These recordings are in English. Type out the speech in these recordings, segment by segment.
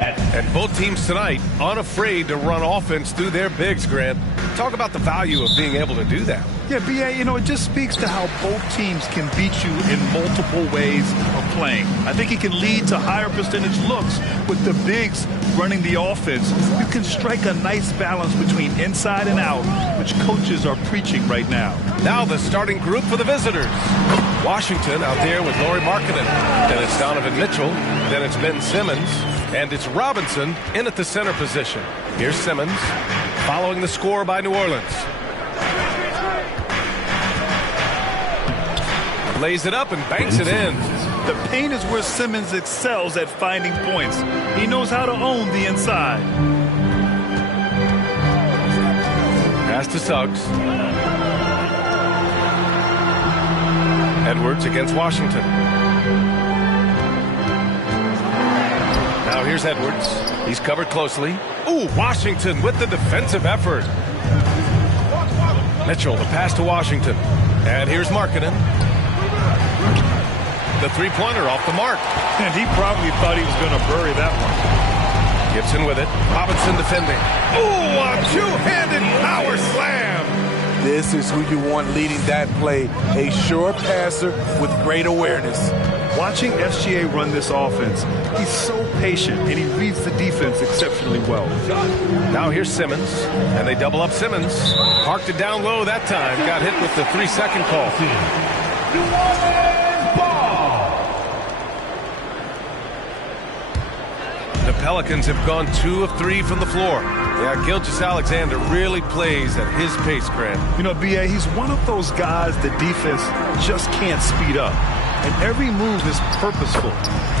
And both teams tonight unafraid to run offense through their bigs, Grant. Talk about the value of being able to do that. Yeah, B.A., it just speaks to how both teams can beat you in multiple ways of playing. I think it can lead to higher percentage looks with the bigs running the offense. You can strike a nice balance between inside and out, which coaches are preaching right now. Now the starting group for the visitors. Washington out there with Lauri Markkanen. Then it's Donovan Mitchell. Then it's Ben Simmons. And it's Robinson in at the center position. Here's Simmons following the score by New Orleans. Lays it up and banks it in. The paint is where Simmons excels at finding points. He knows how to own the inside. Pass to Suggs. Edwards against Washington. Now here's Edwards. He's covered closely. Ooh, Washington with the defensive effort. Mitchell, the pass to Washington. And here's Markkanen. The three-pointer off the mark. And he probably thought he was going to bury that one. Gibson with it. Robinson defending. Ooh, a two-handed power slam. This is who you want leading that play. A sure passer with great awareness. Watching SGA run this offense, he's so patient, and he reads the defense exceptionally well. Now here's Simmons, and they double up Simmons. Parked it down low that time. Got hit with the 3-second call. The Pelicans have gone 2 of 3 from the floor. Yeah, Gilgeous-Alexander really plays at his pace, Grant. B.A., he's one of those guys the defense just can't speed up. And every move is purposeful.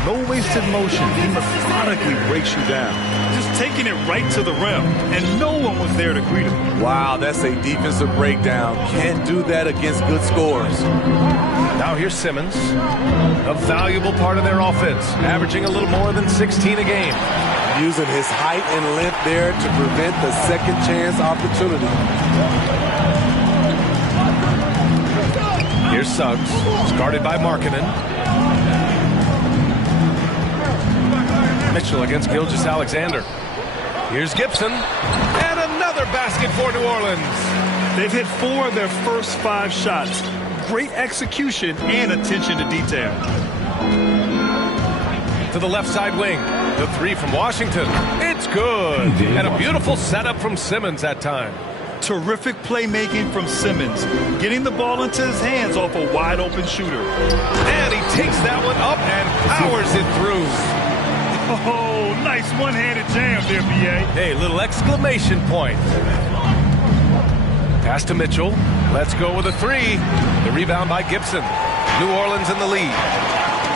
No wasted motion. He methodically breaks you down. Just taking it right to the rim, and no one was there to greet him. Wow, that's a defensive breakdown. Can't do that against good scorers. Now here's Simmons, a valuable part of their offense, averaging a little more than 16 a game. Using his height and length there to prevent the second chance opportunity. Here's Suggs, guarded by Markkanen. Mitchell against Gilgeous-Alexander. Here's Gibson, and another basket for New Orleans. They've hit 4 of their first 5 shots. Great execution and attention to detail. To the left side wing, the 3 from Washington. It's good, and a beautiful setup from Simmons that time. Terrific playmaking from Simmons, getting the ball into his hands off a wide-open shooter. And he takes that one up and powers it through. Oh, nice one-handed jam there, B.A. Hey, little exclamation point. Pass to Mitchell. Let's go with a 3. The rebound by Gibson. New Orleans in the lead.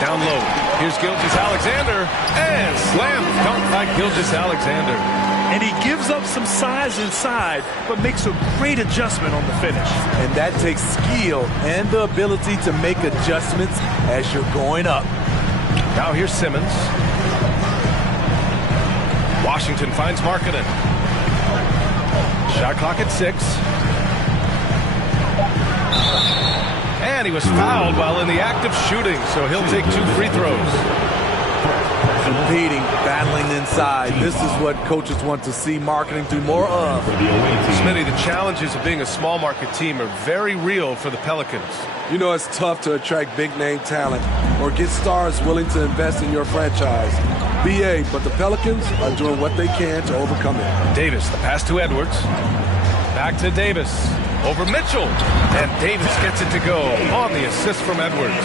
Down low. Here's Gilgeous-Alexander. And slam dunk by Gilgeous-Alexander. And he gives up some size inside, but makes a great adjustment on the finish. And that takes skill and the ability to make adjustments as you're going up. Now here's Simmons. Washington finds Markkanen. Shot clock at 6. And he was fouled while in the act of shooting, so he'll take 2 free throws. Competing, battling inside. This is what coaches want to see Markkanen do more of. Smitty, the challenges of being a small market team are very real for the Pelicans. It's tough to attract big name talent or get stars willing to invest in your franchise. BA, but the Pelicans are doing what they can to overcome it. Davis, the pass to Edwards. Back to Davis. Over Mitchell. And Davis gets it to go on the assist from Edwards.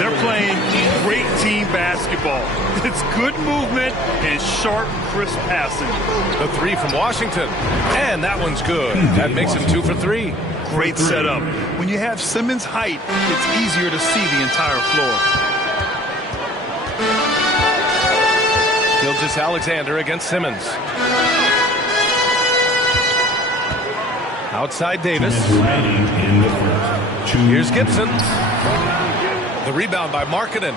They're playing great team basketball. It's good movement and sharp, crisp passing. The 3 from Washington. And that one's good. That makes him 2 for 3. Great setup. When you have Simmons' height, it's easier to see the entire floor. Gilgeous-Alexander against Simmons. Outside Davis. Here's Gibson. The rebound by Markkanen.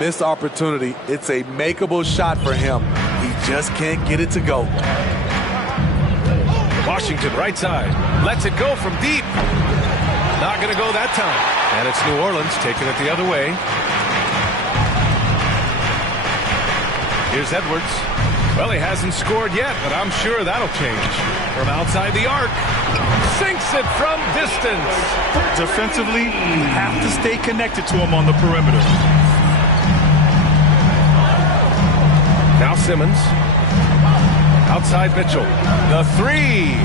Missed opportunity. It's a makeable shot for him. He just can't get it to go. Washington right side. Lets it go from deep. Not going to go that time. And it's New Orleans taking it the other way. Here's Edwards. Well, he hasn't scored yet, but I'm sure that'll change. From outside the arc. Sinks it from distance. Defensively, you have to stay connected to him on the perimeter. Now Simmons. Outside Mitchell. The three.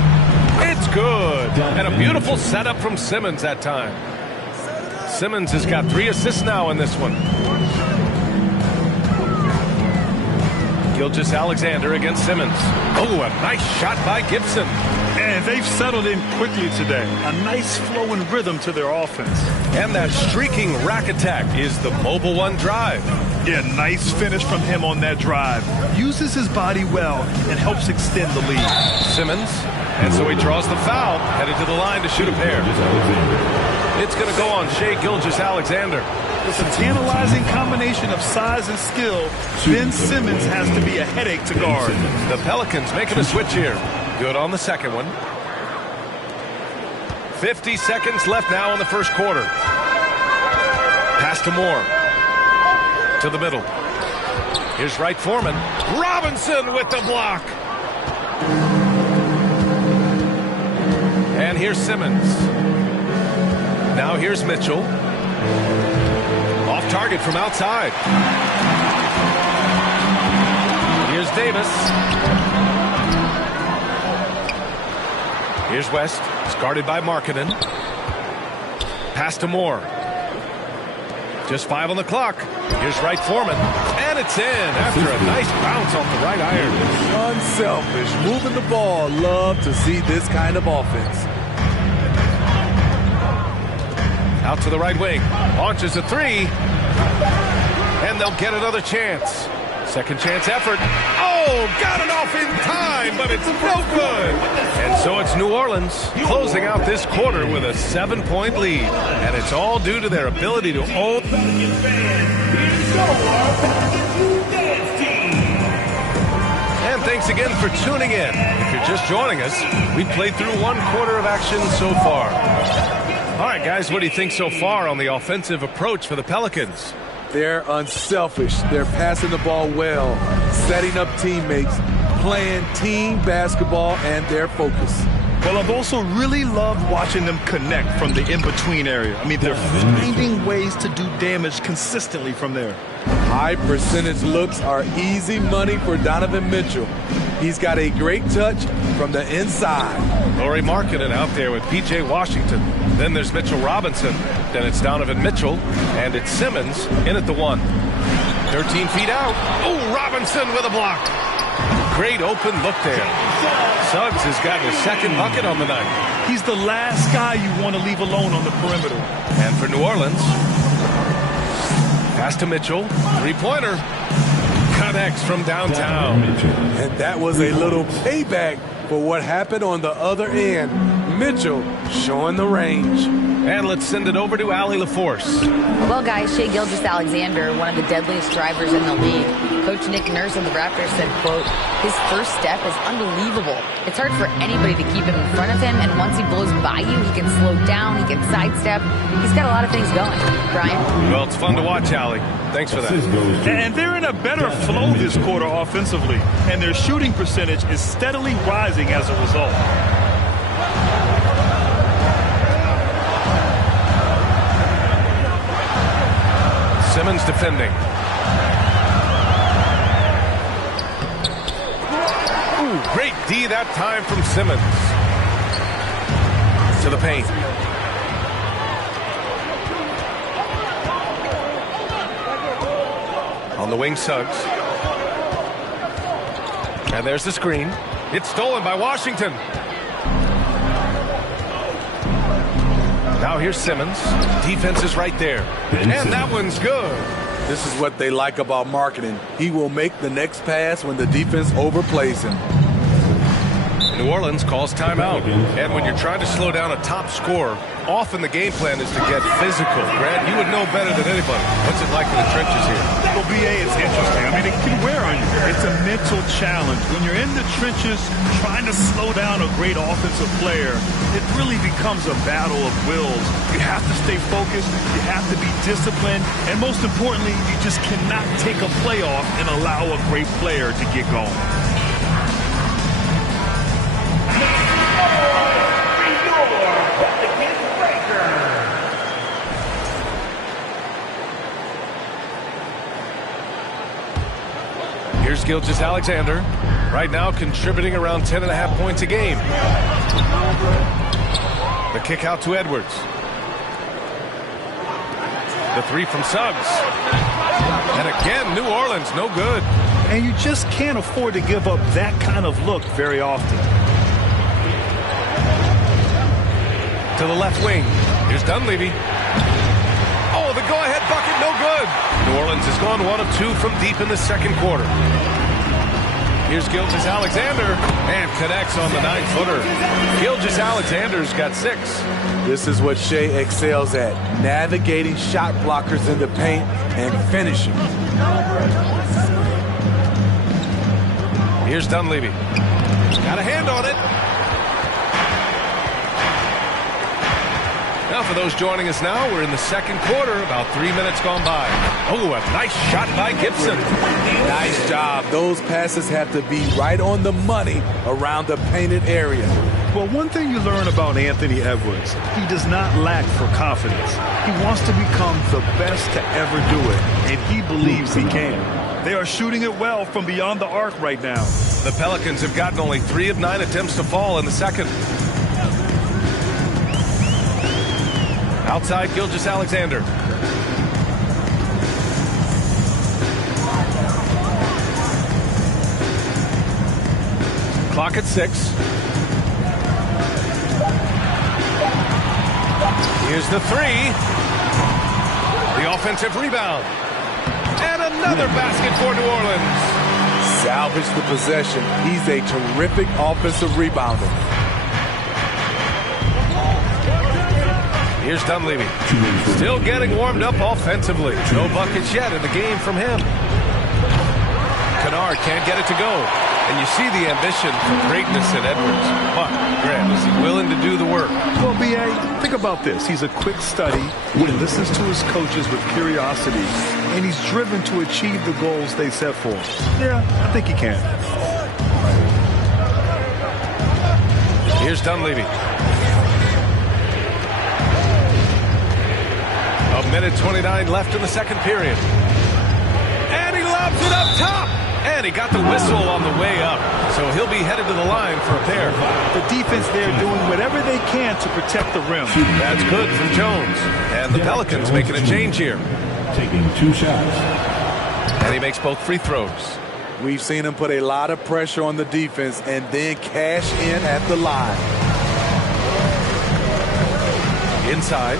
It's good. And a beautiful setup from Simmons that time. Simmons has got 3 assists now in this one. Gilgeous-Alexander against Simmons. Oh, a nice shot by Gibson. And they've settled in quickly today. A nice flow and rhythm to their offense. And that streaking rack attack is the mobile one drive. Yeah, nice finish from him on that drive. Uses his body well and helps extend the lead. Simmons, and so he draws the foul, headed to the line to shoot a pair. It's going to go on Shai Gilgeous-Alexander. With a tantalizing combination of size and skill, Ben Simmons has to be a headache to guard. The Pelicans making a switch here. Good on the second one. 50 seconds left now in the first quarter. Pass to Moore. To the middle. Here's Wright Foreman. Robinson with the block. And here's Simmons. Now here's Mitchell. Off target from outside. Here's Davis. Here's West. It's guarded by Markkanen. Pass to Moore. Just 5 on the clock. Here's Wright Foreman. And it's in after a nice bounce off the right iron. Unselfish. Moving the ball. Love to see this kind of offense. Out to the right wing. Launches a 3. And they'll get another chance. Second chance effort. Oh, got it off in time, but it's no good. And so it's New Orleans closing out this quarter with a 7-point lead. And it's all due to their ability to own. And thanks again for tuning in. If you're just joining us, we played through 1 quarter of action so far. All right, guys, what do you think so far on the offensive approach for the Pelicans? They're unselfish. They're passing the ball well, setting up teammates, playing team basketball, and their focus. Well, I've also really loved watching them connect from the in-between area. I mean, they're finding ways to do damage consistently from there. High percentage looks are easy money for Donovan Mitchell. He's got a great touch from the inside. Lauri Markkanen out there with P.J. Washington. Then there's Mitchell Robinson. Then it's Donovan Mitchell. And it's Simmons in at the 1. 13 feet out. Oh, Robinson with a block. Great open look there. Suggs has gotten his second bucket on the night. He's the last guy you want to leave alone on the perimeter. And for New Orleans, pass to Mitchell. 3-pointer. Connects from downtown. And that was a little payback for what happened on the other end. Mitchell showing the range. And let's send it over to Allie LaForce. Well, guys, Shai Gilgeous-Alexander, one of the deadliest drivers in the league. Coach Nick Nurse of the Raptors said, quote, his first step is unbelievable. It's hard for anybody to keep him in front of him, and once he blows by you, he can slow down, he can sidestep. He's got a lot of things going. Brian? Well, it's fun to watch, Allie. Thanks for that. And they're in a better flow this quarter offensively, and their shooting percentage is steadily rising as a result. Simmons defending. Ooh, great D that time from Simmons. To the paint. On the wing, Suggs. And there's the screen. It's stolen by Washington. Now here's Simmons. Defense is right there. And that one's good. This is what they like about Markkanen. He will make the next pass when the defense overplays him. New Orleans calls timeout. And when you're trying to slow down a top scorer, often the game plan is to get physical. Grant, you would know better than anybody. What's it like in the trenches here? Well, BA, it's interesting. I mean, it can wear on you. It's a mental challenge. When you're in the trenches trying to slow down a great offensive player, it really becomes a battle of wills. You have to stay focused, you have to be disciplined, and most importantly, you just cannot take a play off and allow a great player to get going. Here's Gilgeous-Alexander, right now contributing around 10.5 points a game. The kick out to Edwards. The three from Suggs. And again, New Orleans, no good. And you just can't afford to give up that kind of look very often. To the left wing. Here's Dunleavy. Oh, the go-ahead bucket, no good. New Orleans has gone 1 of 2 from deep in the second quarter. Here's Gilgeous-Alexander and connects on the 9-footer. Gilgeous-Alexander's got 6. This is what Shea excels at, navigating shot blockers in the paint and finishing. Here's Dunleavy. Got a hand on it. Now for those joining us now, we're in the second quarter, about 3 minutes gone by. Oh, a nice shot by Gibson. Nice job. Those passes have to be right on the money around the painted area. Well, one thing you learn about Anthony Edwards, he does not lack for confidence. He wants to become the best to ever do it, and he believes he can. They are shooting it well from beyond the arc right now. The Pelicans have gotten only 3 of 9 attempts to fall in the second. Outside, Gilgeous-Alexander. Clock at 6. Here's the 3. The offensive rebound. And another basket for New Orleans. Salvage the possession. He's a terrific offensive rebounder. Here's Dunleavy. Still getting warmed up offensively. No buckets yet in the game from him. Kennard can't get it to go. And you see the ambition for greatness in Edwards. But, Grant, is he willing to do the work? Well, B.A., think about this. He's a quick study. He listens to his coaches with curiosity. And he's driven to achieve the goals they set for him. Yeah, I think he can. Here's Dunleavy. A minute 29 left in the second period. And he lobs it up top. And he got the whistle on the way up. So he'll be headed to the line for a pair. The defense there doing whatever they can to protect the rim. That's good from Jones. And the Pelicans making a change here. Taking 2 shots. And he makes both free throws. We've seen him put a lot of pressure on the defense and then cash in at the line. Inside.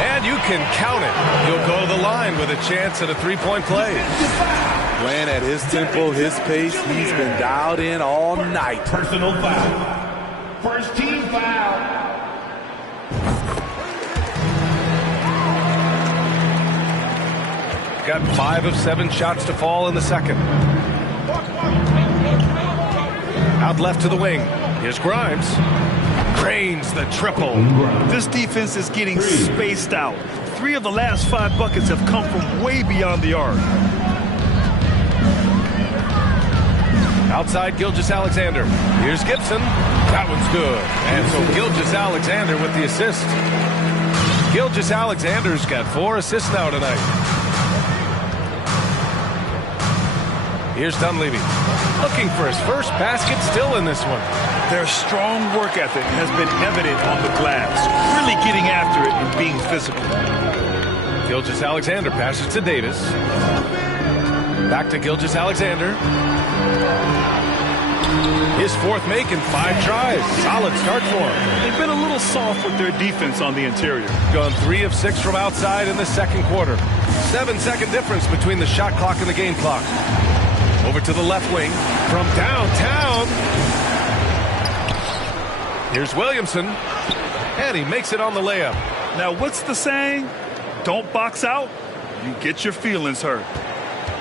And you can count it. He'll go to the line with a chance at a 3-point play. Playing at his tempo, his pace, he's been dialed in all night. Personal foul. First team foul. Got 5 of 7 shots to fall in the second. Out left to the wing. Here's Grimes. Drains the triple. This defense is getting spaced out. 3 of the last 5 buckets have come from way beyond the arc. Outside, Gilgeous-Alexander. Here's Gibson. That one's good. And so Gilgeous-Alexander with the assist. Gilgeous-Alexander's got 4 assists now tonight. Here's Dunleavy. Looking for his first basket, still in this one. Their strong work ethic has been evident on the glass. Really getting after it and being physical. Gilgeous-Alexander passes to Davis. Back to Gilgeous-Alexander. His 4th make in 5 tries. Solid start for him. They've been a little soft with their defense on the interior. Gone 3 of 6 from outside in the second quarter. 7-second difference between the shot clock and the game clock. Over to the left wing from downtown. Here's Williamson. And he makes it on the layup. Now, what's the saying? Don't box out, you get your feelings hurt.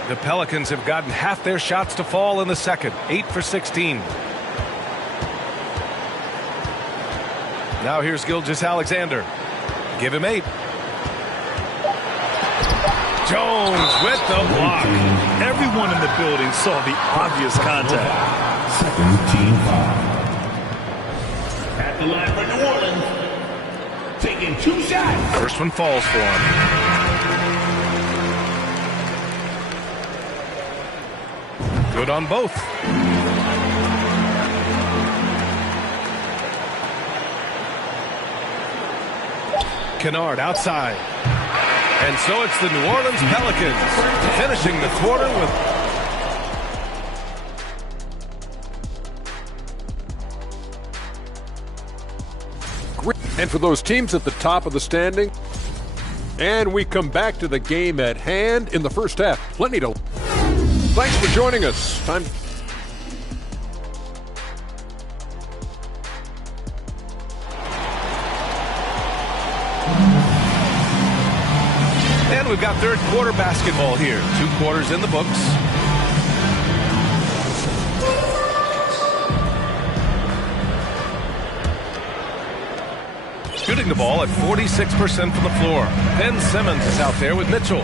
The Pelicans have gotten half their shots to fall in the second. 8 for 16. Now here's Gilgeous-Alexander. Give him 8. Jones with the block. Everyone in the building saw the obvious contact. Second team foul. At the line for New Orleans. Taking 2 shots. First one falls for him. Good on both. Kennard outside. And so it's the New Orleans Pelicans finishing the quarter with... And for those teams at the top of the standing, and we come back to the game at hand in the first half. Plenty to... Thanks for joining us. Time... And we've got third quarter basketball here. 2 quarters in the books. Shooting the ball at 46% from the floor. Ben Simmons is out there with Mitchell.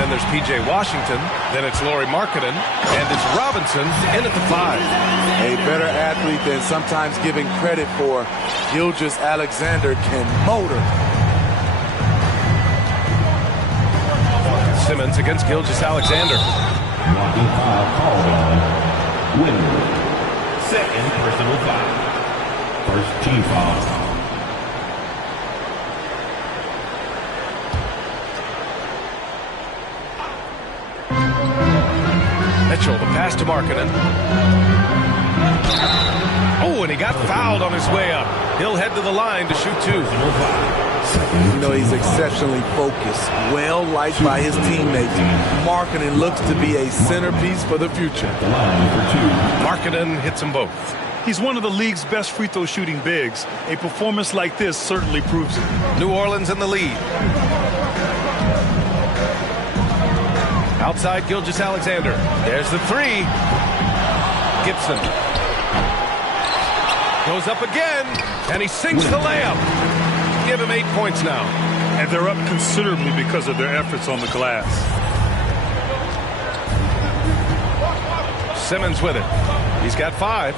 Then there's P.J. Washington. Then it's Lauri Markkanen. And it's Robinson in at the 5. A better athlete than sometimes giving credit for. Gilgeous-Alexander can motor. Simmons against Gilgeous-Alexander. Blocking foul called on Winner. Second personal foul. First team foul. Mitchell, the pass to Markkanen. Oh, and he got fouled on his way up. He'll head to the line to shoot 2. You know, he's exceptionally focused, well liked by his teammates. Markkanen looks to be a centerpiece for the future. The line for 2. Markkanen hits them both. He's one of the league's best free throw shooting bigs. A performance like this certainly proves it. New Orleans in the lead. Outside Gilgeous-Alexander. There's the 3. Gibson. Goes up again, and he sinks the layup. Give him 8 points now. And they're up considerably because of their efforts on the glass. Simmons with it. He's got 5.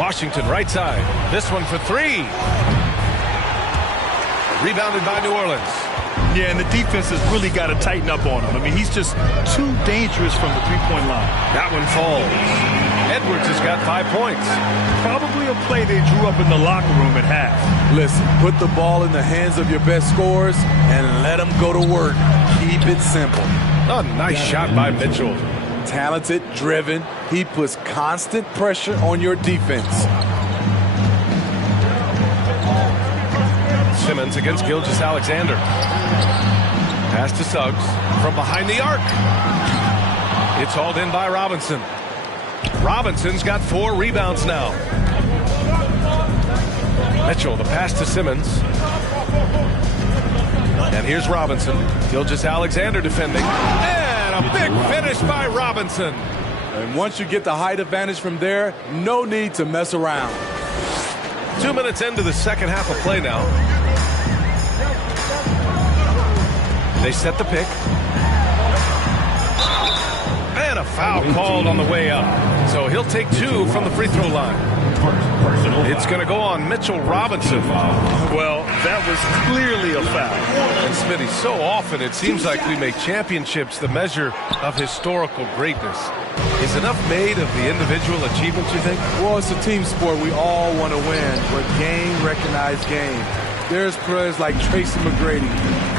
Washington right side. This one for 3. Rebounded by New Orleans. Yeah, and the defense has really got to tighten up on him. I mean, he's just too dangerous from the three-point line. That one falls. Edwards has got 5 points. Probably a play they drew up in the locker room at half. Listen, put the ball in the hands of your best scorers and let them go to work. Keep it simple. A nice shot by Mitchell. Talented, driven. He puts constant pressure on your defense. Simmons against Gilgeous-Alexander. Pass to Suggs from behind the arc. It's hauled in by Robinson. Robinson's got 4 rebounds now. Mitchell, the pass to Simmons. And here's Robinson. Gilgeous-Alexander defending. And a big finish by Robinson. And once you get the height advantage from there, no need to mess around. 2 minutes into the second half of play now. They set the pick. And a foul called on the way up. So he'll take 2 from the free throw line. It's going to go on Mitchell Robinson. Well, that was clearly a foul. And Smitty, so often it seems like we make championships the measure of historical greatness. Is enough made of the individual achievements, you think? Well, it's a team sport. We all want to win, but game recognized game. There's players like Tracy McGrady,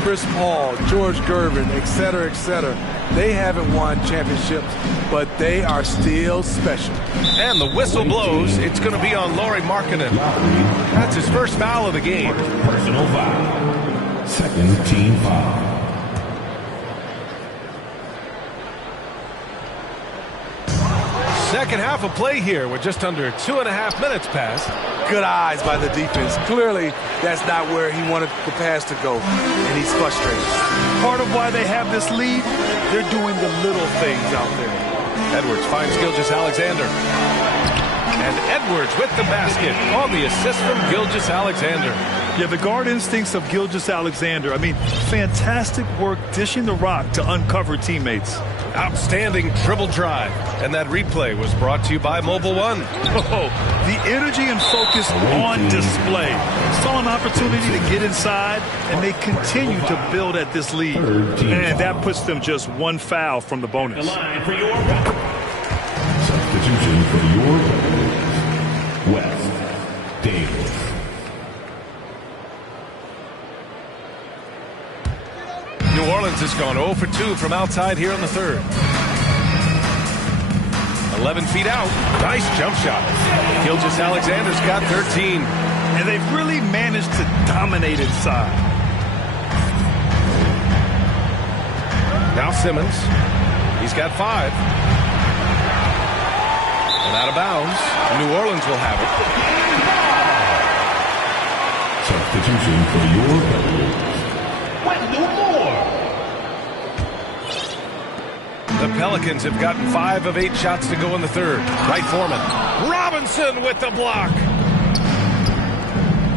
Chris Paul, George Gervin, et cetera, et cetera. They haven't won championships, but they are still special. And the whistle blows. It's going to be on Lauri Markkanen. That's his first foul of the game. Personal foul. Second team foul. Second half of play here with just under 2.5 minutes passed. Good eyes by the defense. Clearly, that's not where he wanted the pass to go, and he's frustrated. Part of why they have this lead, they're doing the little things out there. Edwards finds Gilgeous-Alexander. And Edwards with the basket on the assist from Gilgeous-Alexander. Yeah, the guard instincts of Gilgeous-Alexander. I mean, fantastic work dishing the rock to uncover teammates. Outstanding dribble drive. And that replay was brought to you by Mobile One. Oh, the energy and focus on display. Saw an opportunity to get inside, and they continue to build at this lead. And that puts them just one foul from the bonus. The line for your substitution for your West Davis. New Orleans has gone 0 for 2 from outside here in the third. 11 feet out. Nice jump shot. Gilgeous-Alexander's got 13. And they've really managed to dominate inside. Now Simmons. He's got 5. And out of bounds. New Orleans will have it. Substitution for your Wendell Moore. The Pelicans have gotten 5 of 8 shots to go in the third. Right Foreman. Robinson with the block.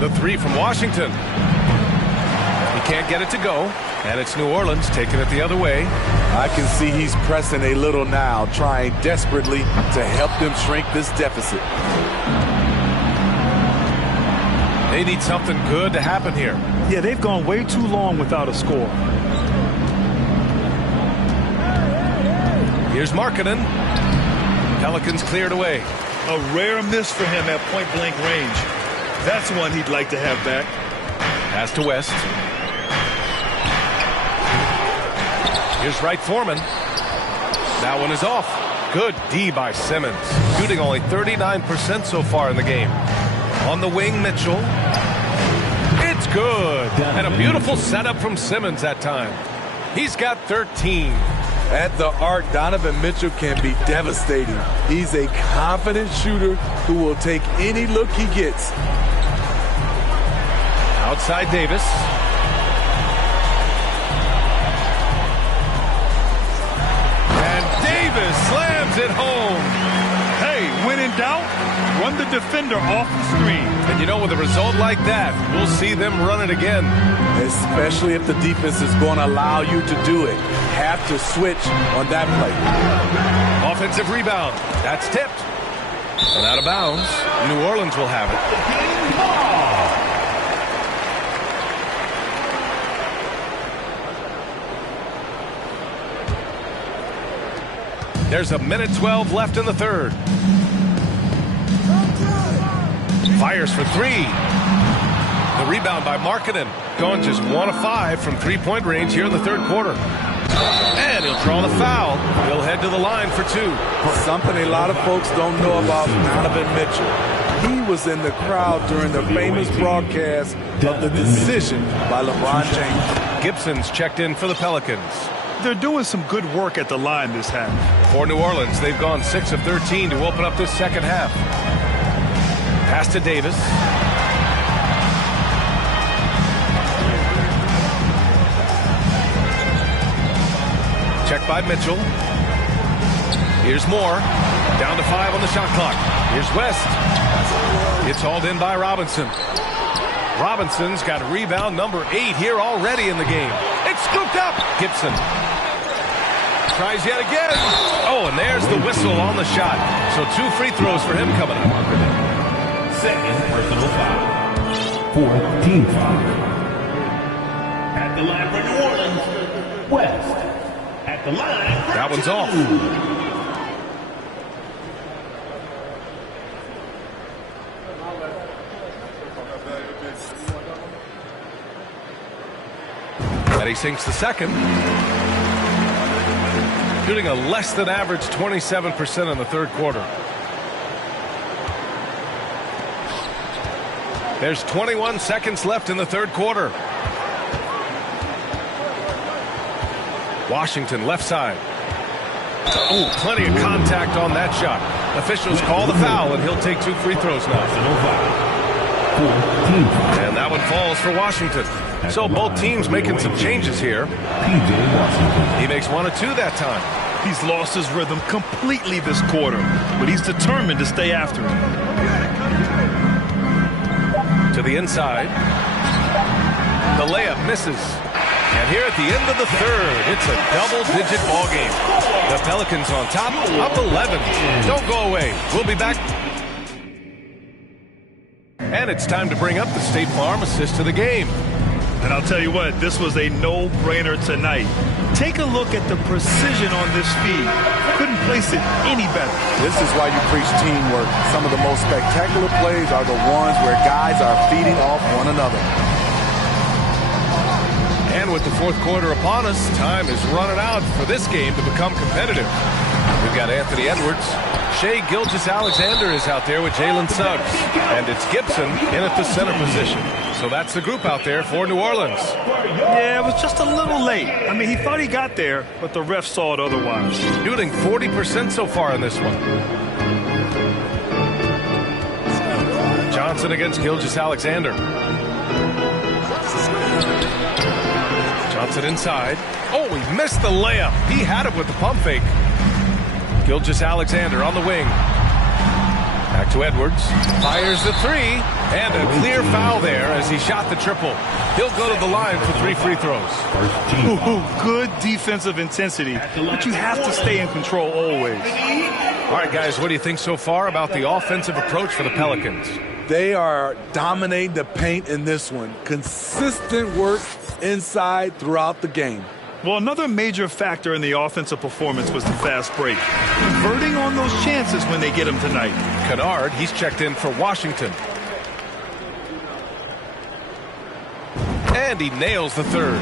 The 3 from Washington. He can't get it to go. And it's New Orleans taking it the other way. I can see he's pressing a little now, trying desperately to help them shrink this deficit. They need something good to happen here. Yeah, they've gone way too long without a score. Here's Markkanen. Pelicans cleared away. A rare miss for him at point-blank range. That's one he'd like to have back. Pass to West. Here's Right Foreman. That one is off. Good D by Simmons. Shooting only 39% so far in the game. On the wing, Mitchell. It's good. And a beautiful setup from Simmons that time. He's got 13. At the arc, Donovan Mitchell can be devastating. He's a confident shooter who will take any look he gets. Outside Davis. And Davis slams it home. Hey, when in doubt, run the defender off the screen. And you know, with a result like that, we'll see them run it again. Especially if the defense is going to allow you to do it. Have to switch on that play. Offensive rebound. That's tipped. And out of bounds. New Orleans will have it. There's 1:12 left in the third. Fires for 3. The rebound by Markkanen. Going just 1 of 5 from three-point range here in the third quarter. And he'll draw the foul. He'll head to the line for 2. Something a lot of folks don't know about Donovan Mitchell. He was in the crowd during the famous broadcast of the decision by LeBron James. Gibson's checked in for the Pelicans. They're doing some good work at the line this half. For New Orleans, they've gone 6 of 13 to open up this second half. Pass to Davis. Check by Mitchell. Here's Moore. Down to 5 on the shot clock. Here's West. It's hauled in by Robinson. Robinson's got rebound number 8 here already in the game. It's scooped up. Gibson tries yet again. Oh, and there's the whistle on the shot. So 2 free throws for him coming up. Second personal foul. 4th team foul. At the line for New Orleans, West. At the line for that one's 2. off. And he sinks the second. Shooting a less than average 27% in the third quarter. There's 21 seconds left in the third quarter. Washington left side. Oh, plenty of contact on that shot. Officials call the foul, and he'll take 2 free throws now. And that one falls for Washington. So both teams making some changes here. He makes 1 of 2 that time. He's lost his rhythm completely this quarter, but he's determined to stay after it. To the inside. The layup misses. And here at the end of the third, it's a double-digit ball game. The Pelicans on top, up 11. Don't go away. We'll be back. And it's time to bring up the State Farm assist to the game. And I'll tell you what, this was a no-brainer tonight. Take a look at the precision on this feed. Couldn't place it any better. This is why you preach teamwork. Some of the most spectacular plays are the ones where guys are feeding off one another. And with the fourth quarter upon us, time is running out for this game to become competitive. We've got Anthony Edwards. Shai Gilgeous-Alexander is out there with Jalen Suggs. And it's Gibson in at the center position. So that's the group out there for New Orleans. Yeah, it was just a little late. I mean, he thought he got there, but the ref saw it otherwise. Shooting 40% so far in this one. Johnson against Gilgeous-Alexander. Johnson inside. Oh, he missed the layup. He had it with the pump fake. Gilgeous-Alexander on the wing. Back to Edwards. Fires the 3. And a clear foul there as he shot the triple. He'll go to the line for 3 free throws. Good defensive intensity, but you have to stay in control always. All right, guys, what do you think so far about the offensive approach for the Pelicans? They are dominating the paint in this one. Consistent work inside throughout the game. Well, another major factor in the offensive performance was the fast break. Converting on those chances when they get them tonight. Kennard, he's checked in for Washington. And he nails the third.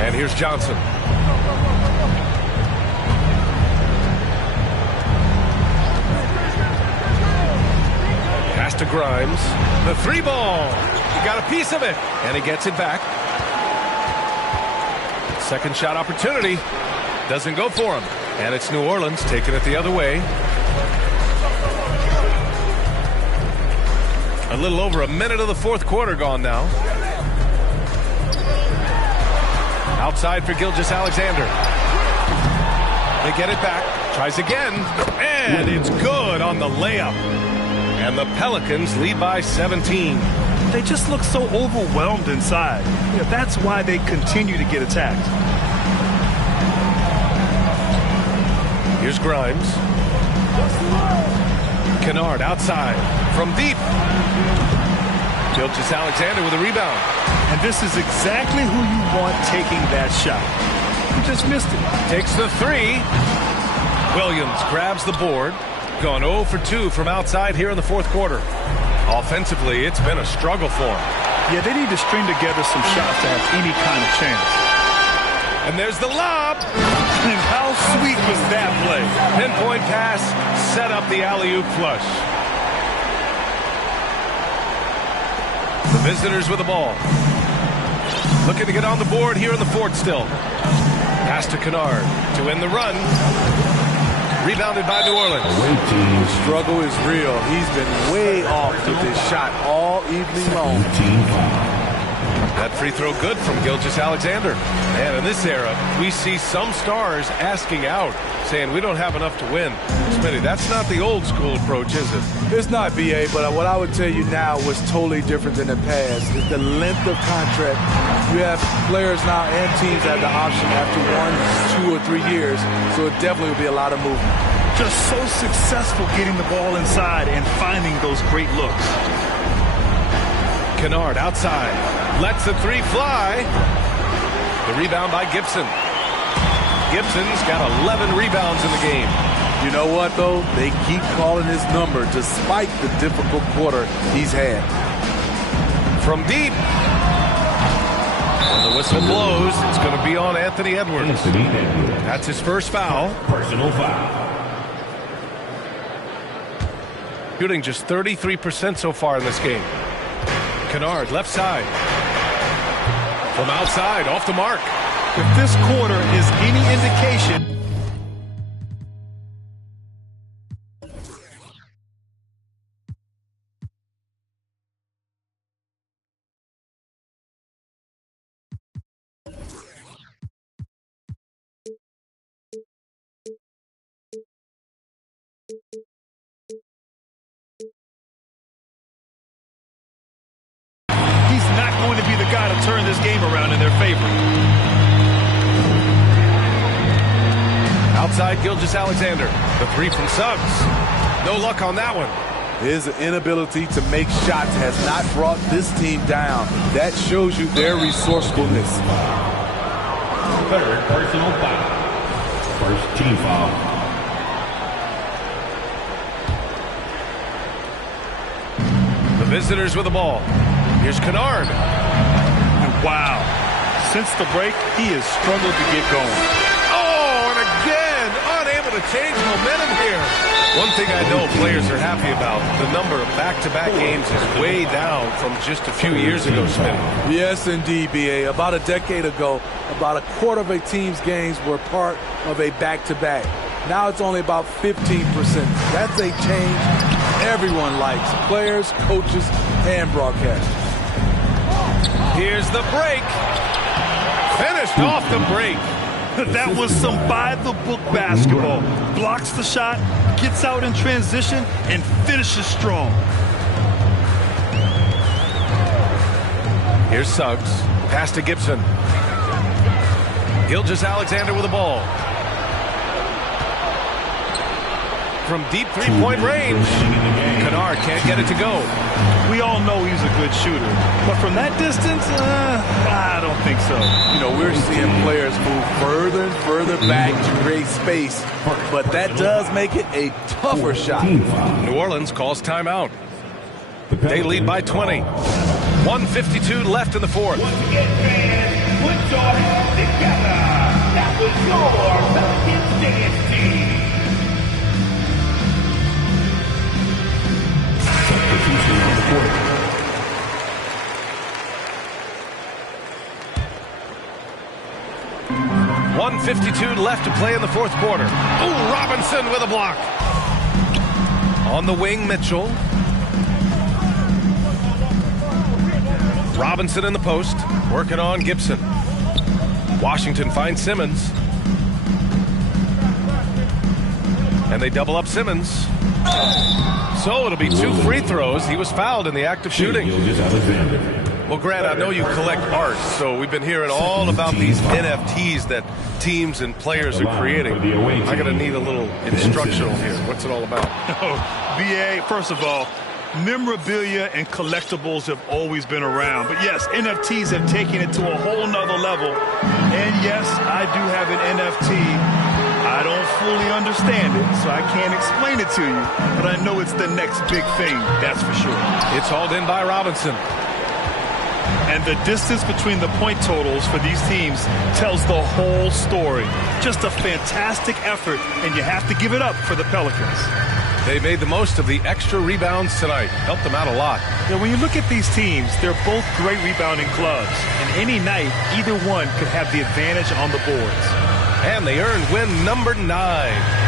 And here's Johnson. Pass to Grimes. The 3 ball. He got a piece of it. And he gets it back. Second shot opportunity. Doesn't go for him. And it's New Orleans taking it the other way. A little over a minute of the fourth quarter gone now. Outside for Gilgeous-Alexander. They get it back. Tries again. And it's good on the layup. And the Pelicans lead by 17. They just look so overwhelmed inside. That's why they continue to get attacked. Here's Grimes. Kennard outside from deep. Gilgeous-Alexander with a rebound. And this is exactly who you want taking that shot. He just missed it. Takes the 3. Williams grabs the board. Gone 0 for 2 from outside here in the fourth quarter. Offensively, it's been a struggle for him. Yeah, they need to string together some shots to have any kind of chance. And there's the lob. And how sweet was that play? Pinpoint pass, set up the alley-oop flush. The visitors with the ball. Looking to get on the board here in the fourth still. Pass to Kennard to end the run. Rebounded by New Orleans. The struggle is real. He's been way off with this shot all evening long. That free throw good from Gilgeous-Alexander. And in this era, we see some stars asking out, saying we don't have enough to win. Smitty, that's not the old school approach, is it? It's not, BA, but what I would tell you now was totally different than the past. It's the length of contract. You have players now and teams have the option after 1, 2, or 3 years, so it definitely will be a lot of movement. Just so successful getting the ball inside and finding those great looks. Kennard outside. Lets the 3 fly. The rebound by Gibson. Gibson's got 11 rebounds in the game. You know what, though? They keep calling his number despite the difficult quarter he's had. From deep. When the whistle blows, it's going to be on Anthony Edwards. That's his first foul. Personal foul. Shooting just 33% so far in this game. Kennard, left side. From outside, off the mark. If this quarter is any indication, he's not going to be the guy to turn this game around in their favor. Outside Gilgeous-Alexander. The three from Suggs. No luck on that one. His inability to make shots has not brought this team down. That shows you their resourcefulness. Third personal foul. First team foul. The visitors with the ball. Here's Kennard. Wow. Since the break, he has struggled to get going. Oh, and again, unable to change momentum here. One thing I know players are happy about, the number of back-to-back games is way down from just a few years ago, Smitty. Yes, indeed, B.A. About a decade ago, about a quarter of a team's games were part of a back-to-back. Now it's only about 15%. That's a change everyone likes, players, coaches, and broadcasters. Here's the break. Finished off the break. That was some by-the-book basketball. Blocks the shot, gets out in transition, and finishes strong. Here's Suggs. Pass to Gibson. Gilgeous-Alexander with the ball. From deep three-point range. Kennard can't get it to go. We all know he's a good shooter, but from that distance, I don't think so. You know, we're seeing players move further and further back to create space, but that does make it a tougher shot. New Orleans calls timeout. They lead by 20. 1:52 left in the fourth. Once again, fans, put your hands together. That was your Pelicans dance team. Substitution on the court. .152 left to play in the fourth quarter. Ooh, Robinson with a block. On the wing, Mitchell. Robinson in the post, working on Gibson. Washington finds Simmons. And they double up Simmons. So it'll be 2 free throws. He was fouled in the act of shooting. Well, Grant, I know you collect art, so we've been hearing all about these NFTs that teams and players are creating. I'm going to need a little instructional here. What's it all about? BA, first of all, memorabilia and collectibles have always been around. But yes, NFTs have taken it to a whole nother level. And yes, I do have an NFT. I don't fully understand it, so I can't explain it to you. But I know it's the next big thing, that's for sure. It's hauled in by Robinson. And the distance between the point totals for these teams tells the whole story. Just a fantastic effort, and you have to give it up for the Pelicans. They made the most of the extra rebounds tonight. Helped them out a lot. Yeah, when you look at these teams, they're both great rebounding clubs. And any night, either one could have the advantage on the boards. And they earned win number 9.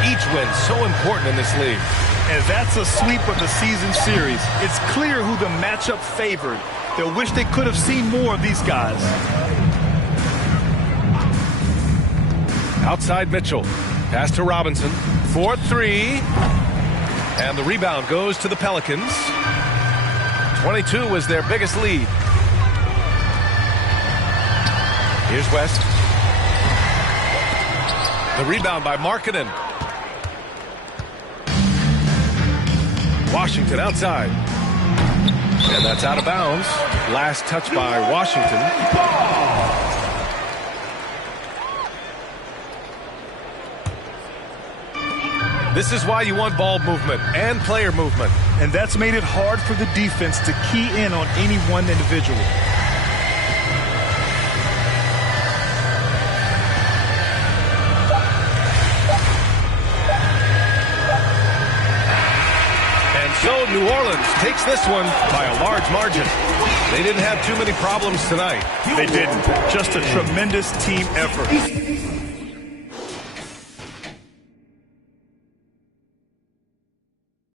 Each win so important in this league. And that's a sweep of the season series. It's clear who the matchup favored. They'll wish they could have seen more of these guys. Outside Mitchell. Pass to Robinson. 4-3. And the rebound goes to the Pelicans. 22 was their biggest lead. Here's West. The rebound by Markkanen. Washington outside. And that's out of bounds. Last touch by Washington. This is why you want ball movement and player movement. And that's made it hard for the defense to key in on any one individual. And so New Orleans takes this one by a large margin. They didn't have too many problems tonight. They didn't. Just a tremendous team effort.